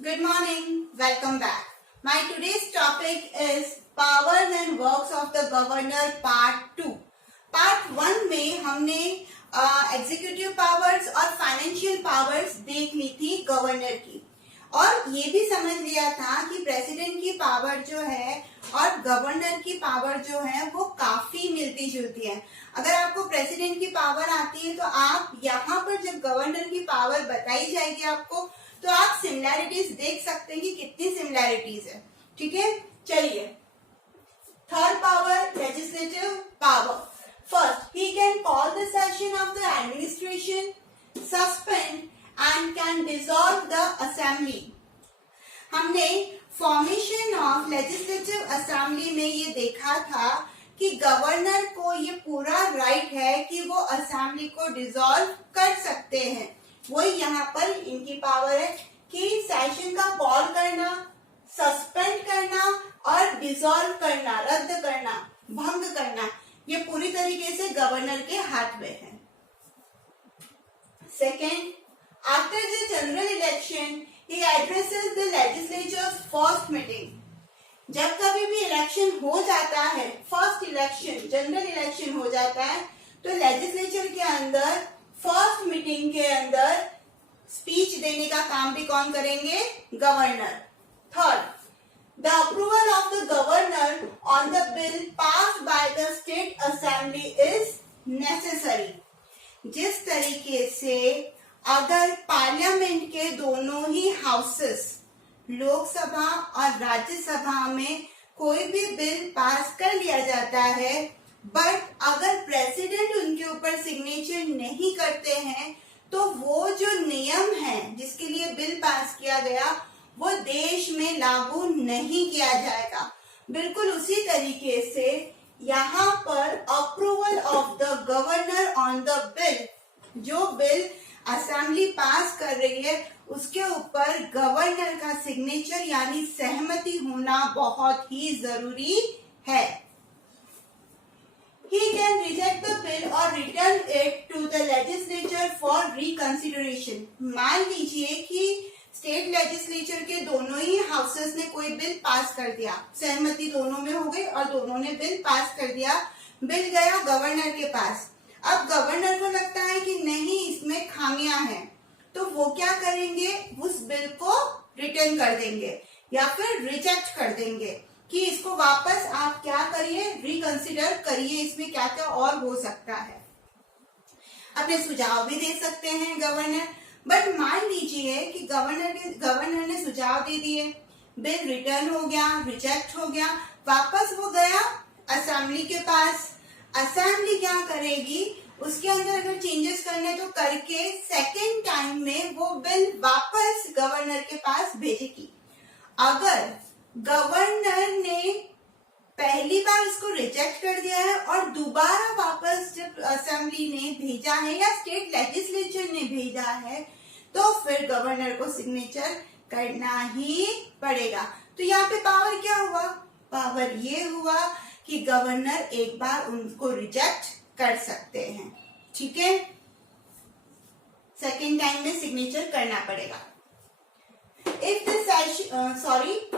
Good morning. Welcome back. My today's topic is powers and works of the governor part 2. Part 1 में हमने executive powers और financial powers देख ली थी governor की, और ये भी समझ लिया था कि प्रेसिडेंट की पावर जो है और गवर्नर की पावर जो है वो काफी मिलती जुलती है। अगर आपको प्रेसिडेंट की पावर आती है तो आप यहाँ पर जब गवर्नर की पावर बताई जाएगी आपको, तो आप सिमिलैरिटीज देख सकते हैं कि कितनी सिमिलैरिटीज है। ठीक है, चलिए। Third power, legislative power. First, he can call the session of the administration, suspend and can dissolve the assembly. हमने फॉर्मेशन ऑफ लेजिस्लेटिव असेंबली में ये देखा था कि गवर्नर को ये पूरा राइट है कि वो असेंबली को डिसॉल्व कर सकते हैं। वही यहाँ पर इनकी पावर है कि सेशन का कॉल करना, सस्पेंड करना और डिसॉल्व करना, रद्द करना, भंग करना, ये पूरी तरीके से गवर्नर के हाथ में है। Second, after the general election he addresses the legislature's first meeting. जब कभी भी इलेक्शन हो जाता है, फर्स्ट इलेक्शन, जनरल इलेक्शन हो जाता है, तो लेजिस्लेचर के अंदर फर्स्ट मीटिंग के अंदर स्पीच देने का काम भी कौन करेंगे? Governor. Third, the approval of the governor on the bill pass by the state assembly is necessary. जिस तरीके से अगर पार्लियामेंट के दोनों ही हाउसेस, लोकसभा और राज्यसभा में कोई भी बिल पास कर लिया जाता है, बट अगर प्रेसिडेंट उनके ऊपर सिग्नेचर नहीं करते हैं, तो वो जो नियम है जिसके लिए बिल पास किया गया वो देश में लागू नहीं किया जाएगा। बिल्कुल उसी तरीके से यहाँ पर approval of the governor on the bill, जो बिल असेंबली पास कर रही है उसके ऊपर गवर्नर का सिग्नेचर यानी सहमति होना बहुत ही जरूरी है। He can reject the bill or return it to the legislature for reconsideration. मान लीजिए कि स्टेट लेजिस्लेचर के दोनों ही हाउसेस ने कोई बिल पास कर दिया, सहमति दोनों में हो गई और दोनों ने बिल पास कर दिया, बिल गया गवर्नर के पास। अब गवर्नर को लगता है कि नहीं, इसमें खामियां हैं, तो वो क्या करेंगे? उस बिल को रिटर्न कर देंगे या फिर रिजेक्ट कर देंगे कि इसको वापस आप क्या करिए, रिकंसिडर करिए, इसमें क्या क्या और हो सकता है। अपने सुझाव भी दे सकते हैं गवर्नर। बट मान लीजिए कि गवर्नर ने सुझाव दे दिए, बिल रिटर्न हो गया, रिजेक्ट हो गया, वापस वो गया असेंबली के पास। असेंबली क्या करेगी? उसके अंदर अगर चेंजेस करने तो करके सेकेंड टाइम में वो बिल वापस गवर्नर के पास भेजेगी। अगर गवर्नर ने पहली बार इसको रिजेक्ट कर दिया है और दोबारा वापस जब असेंबली ने भेजा है या स्टेट लेजिस्लेचर ने भेजा है, तो फिर गवर्नर को सिग्नेचर करना ही पड़ेगा। तो यहाँ पे पावर क्या हुआ? पावर ये हुआ कि गवर्नर एक बार उनको रिजेक्ट कर सकते हैं। ठीक है, सेकेंड टाइम में सिग्नेचर करना पड़ेगा। If the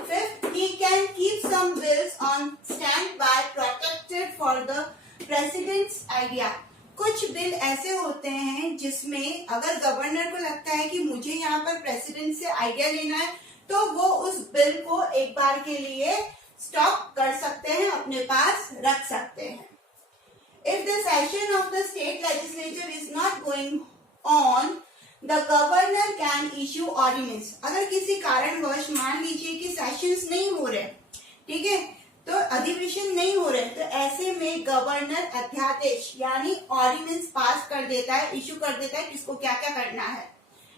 fifth, he can keep some bills on standby protected for the president's idea. कुछ बिल ऐसे होते हैं जिसमें अगर गवर्नर को लगता है कि मुझे यहाँ पर प्रेसिडेंट से आइडिया लेना है, तो वो उस बिल को एक बार के लिए स्टॉप कर सकते हैं, अपने पास रख सकते हैं। If the session of the state legislature is not going on, the governor can issue ordinance. अगर किसी कारणवश मान लीजिए कि सेशंस नहीं हो रहे, ठीक है, तो अधिवेशन नहीं हो रहे, तो ऐसे में गवर्नर अध्यादेश यानी ऑर्डिनेंस पास कर देता है, इशू कर देता है किसको क्या क्या करना है।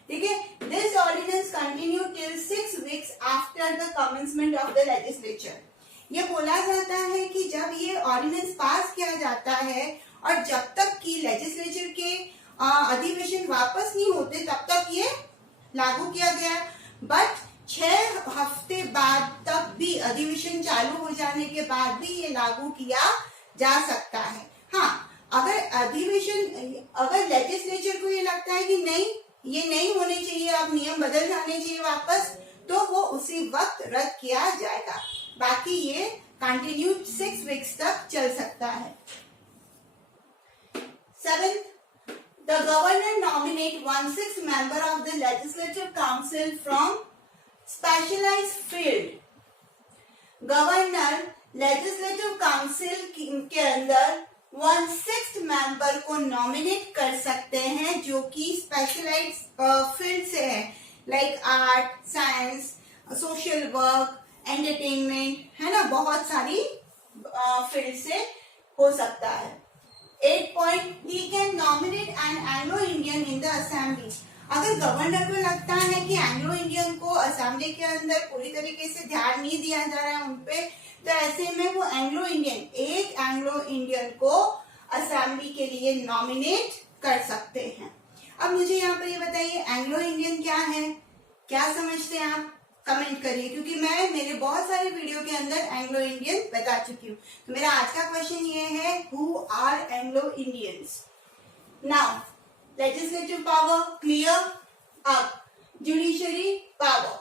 ठीक है, this ordinance continue till 6 weeks after the commencement of the legislature. ये बोला जाता है कि जब ये ऑर्डिनेंस पास किया जाता है और जब तक कि लेजिस्लेचर के अधिवेशन वापस नहीं होते तब तक ये लागू किया गया। बट 6 हफ्ते बाद तक भी, अधिवेशन चालू हो जाने के बाद भी ये लागू किया जा सकता है। हाँ, अगर लेजिस्लेचर को ये लगता है कि नहीं, ये नहीं होने चाहिए, अब नियम बदल जाने चाहिए वापस, तो उसी वक्त रद्द किया जाएगा। बाकी ये कंटिन्यू 6 वीक्स तक चल सकता है। 7th, the governor nominate 1/6 member of the legislative council from specialized field। Governor legislative council के अंदर 1/6 मेंबर को नॉमिनेट कर सकते हैं जो कि स्पेशलाइज्ड फील्ड से है, like art, science, social work, entertainment, है ना, बहुत सारी फील्ड से हो सकता है। 8 point, he can nominate an Anglo Indian in the assembly। अगर गवर्नर को लगता है कि एंग्लो इंडियन को असेंबली के अंदर पूरी तरीके से ध्यान नहीं दिया जा रहा है उनपे, तो ऐसे में वो एक एंग्लो इंडियन को असेंबली के लिए नॉमिनेट कर सकते हैं। अब मुझे यहाँ पर ये बताइए एंग्लो इंडियन क्या है, क्या समझते हैं आप, कमेंट करिए, क्योंकि मैं मेरे बहुत सारे वीडियो के अंदर एंग्लो इंडियन बता चुकी हूँ। तो मेरा आज का क्वेश्चन ये है, who are Anglo Indians. Now legislative power clear. अब जुडिशरी पावर,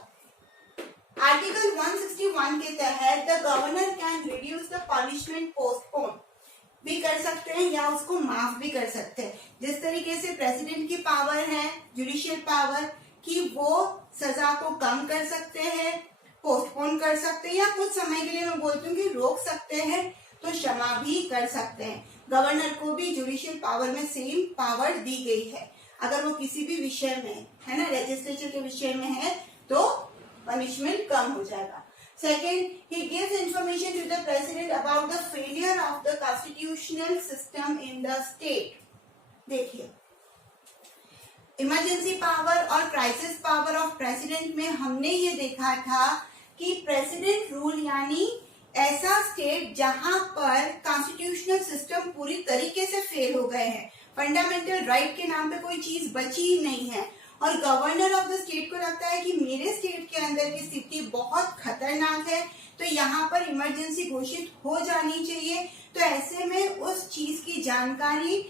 आर्टिकल 161 के तहत the governor can reduce the punishment, postpone भी कर सकते हैं या उसको माफ भी कर सकते हैं। जिस तरीके से प्रेसिडेंट की पावर है जुडिशियल पावर कि वो सजा को कम कर सकते हैं, पोस्टपोन कर सकते हैं, या कुछ समय के लिए मैं बोलती हूँ कि रोक सकते हैं, तो क्षमा भी कर सकते हैं। गवर्नर को भी जुडिशियल पावर में सेम पावर दी गई है। अगर वो किसी भी विषय में है ना, लेजिस्लेचर के विषय में है, तो पनिशमेंट कम हो जाएगा। Second, he gives information to the president about the failure of the constitutional system in the state। देखिए, इमरजेंसी पावर और क्राइसिस पावर ऑफ प्रेसिडेंट में हमने ये देखा था कि प्रेसिडेंट रूल यानी ऐसा स्टेट जहां पर कॉन्स्टिट्यूशनल सिस्टम पूरी तरीके से फेल हो गए हैं, फंडामेंटल राइट के नाम पे कोई चीज बची ही नहीं है, और गवर्नर ऑफ द स्टेट को लगता है कि मेरे स्टेट के अंदर की स्थिति बहुत खतरनाक है, तो यहाँ पर इमरजेंसी घोषित हो जानी चाहिए। तो ऐसे में उस चीज की जानकारी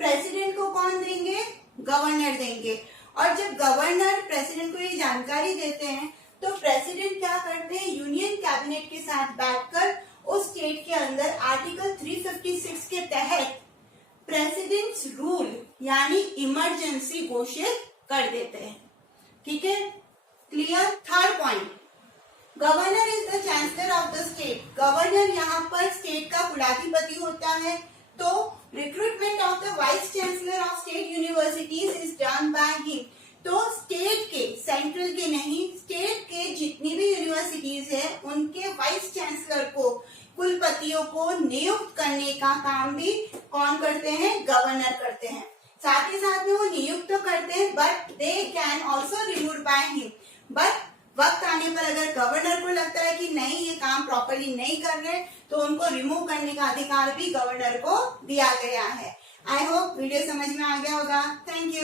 प्रेसिडेंट को कौन देंगे, गवर्नर देंगे। और जब गवर्नर प्रेसिडेंट को ये जानकारी देते हैं तो प्रेसिडेंट क्या करते हैं, यूनियन कैबिनेट के साथ बैठकर उस स्टेट के अंदर आर्टिकल 356 के तहत प्रेसिडेंट्स रूल यानी इमरजेंसी घोषित कर देते हैं। ठीक है, clear. Third point, governor is the chancellor of the state. Governor यहाँ पर स्टेट का कुलाधिपति होता है, तो recruitment of the vice chancellor of state universities is done by him. तो स्टेट के, सेंट्रल के नहीं, स्टेट के जितनी भी यूनिवर्सिटीज है उनके वाइस चांसलर को, कुलपतियों को नियुक्त करने का काम भी कौन करते हैं, गवर्नर करते हैं। साथ ही साथ में वो नियुक्त तो करते हैं, but they can also remove by him. But वक्त आने पर अगर गवर्नर को लगता है कि नहीं ये काम प्रॉपरली नहीं कर रहे, तो उनको रिमूव करने का अधिकार भी गवर्नर को दिया गया है। आई होप वीडियो समझ में आ गया होगा। Thank you.